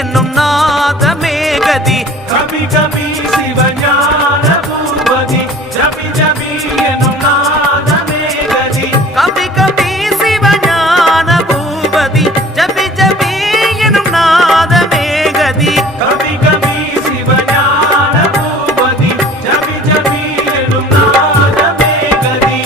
என்னும் நாதமே கதி கபி கபி சிவஞான பூபதி ஜபி ஜபி என்னும் நாதமே கதி கபி கபி சிவஞான பூபதி ஜபி ஜபி என்னும் நாதமே கதி கபி கபி சிவஞான பூபதி ஜபி ஜபி என்னும் நாதமே கதி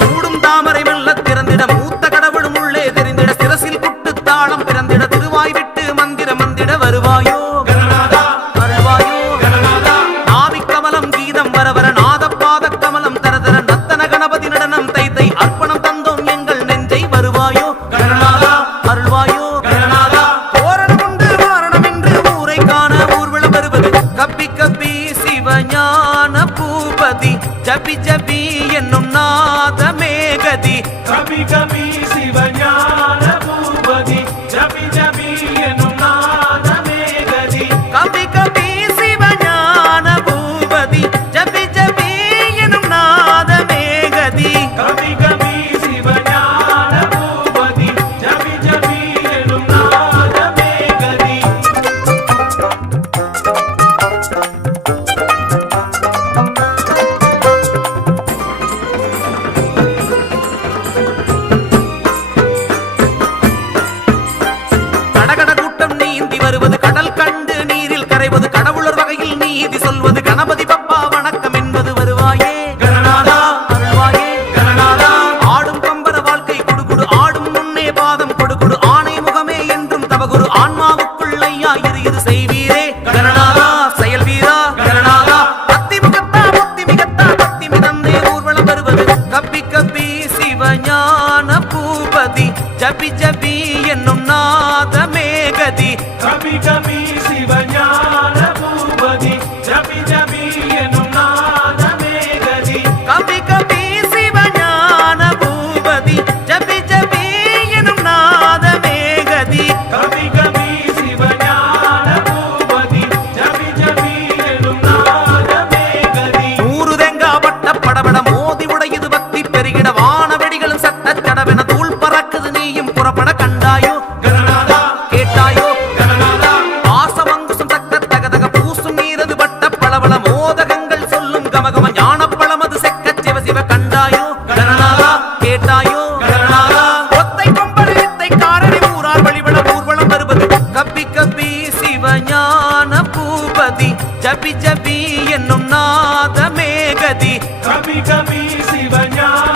சூடும் தாமரை மெல்ல திறந்திட மூத்த கடவுளும் உள்ளே தெரிந்திட சிரசில் குட்டு தாளம் பிறந்திட திருவாய் விட்டு மந்திரம் வந்திட வருவாயோ கணநாதா அருள்வாயோ கணநாதா ஆவி கமலம் கீதம் வரவர நாத பாத கமலம் தரதர நத்தன கணபதி நடனம் தைத்தை அர்ப்பணம் தந்தோம் எங்கள் நெஞ்சை வருவாயோ கணநாதா அருள்வாயோ கணநாதா தோரணம் உண்டு வாரணம் என்று ஊரை காண ஊர்வலம் வருவது கப்பி கப்பி சிவஞான பூபதி ஜபி ஜபி என்னும் நாதமே கதி கபி கபி சிவஞான பூபதி ஜபி ஜபி என்னும் நாதமே கதி கபி கபி சிவஞான பூபதி ஜபி ஜபி என்னும் நாதமே கதி கபி கபி சிவஞான பூபதி ஜபி ஜபி என்னும் நாதமே கதி கடகட கூட்டம் நீந்தி வருவது கடல் கண்டு நீரில் கரைவது கடவுளர் வகையில் நீதி சொல்வது கணபதி பப்பா வணக்கம் என்பது வருவாயே கணநாதா அருள்வாயே கணநாதா ஆடும் கம்பர வாழ்க்கை குடுகுடு ஆடும் முன்னே பாதம் கொடுகுடு ஆணை முகமே என்றும் தவகுரு ஆன்மாவுக்குள் ஐயா இரு செய்வீரே கணநாதா செயல் வீரா கணநாதா பத்தி முகத்தா புத்தி மிகத்தா பத்தி மிதந்தே ஊர்வலம் வருவது கப்பி கப்பி சிவஞான பூபதி ஜபி ஜபி என்னும் நாதமே கதி கபி கபி சிவஞான பூபதி ஜபி ஜபி என்னும் நாதமே கதி கபி கபி சிவஞான பூபதி ஜபி ஜபி என்னும் நாதமே கதி கபி கபி சிவஞான பூபதி ஜபி ஜபி என்னும் நாதமே கதி நூறு தேங்கா பட்ட படபட மோதி உடையுது பக்தி பெருகிட வான வெடிகளும் சட்ட கடவென தூள் பறக்குது நீயும் புறப்பட கண்டாயோ கணநாதா கேட்டாயோ கணநாதா ஆசமங்குசம் தக்க தகதக பூசும் நீரது பட்ட பளபள மோதகங்கள் சொல்லும் கமகம ஞானப்பழமது செக்க சிவ சிவ கண்டாயோ கணநாதா கேட்டாயோ கணநாதா ஒத்தை கொம்பர் வித்தை காரணி ஊரார் வழிபட ஊர்வலம் வருவது கப்பி கப்பி சிவஞான பூபதி ஜபி ஜபி என்னும் நாதமே கதி கபி கபி சிவஞான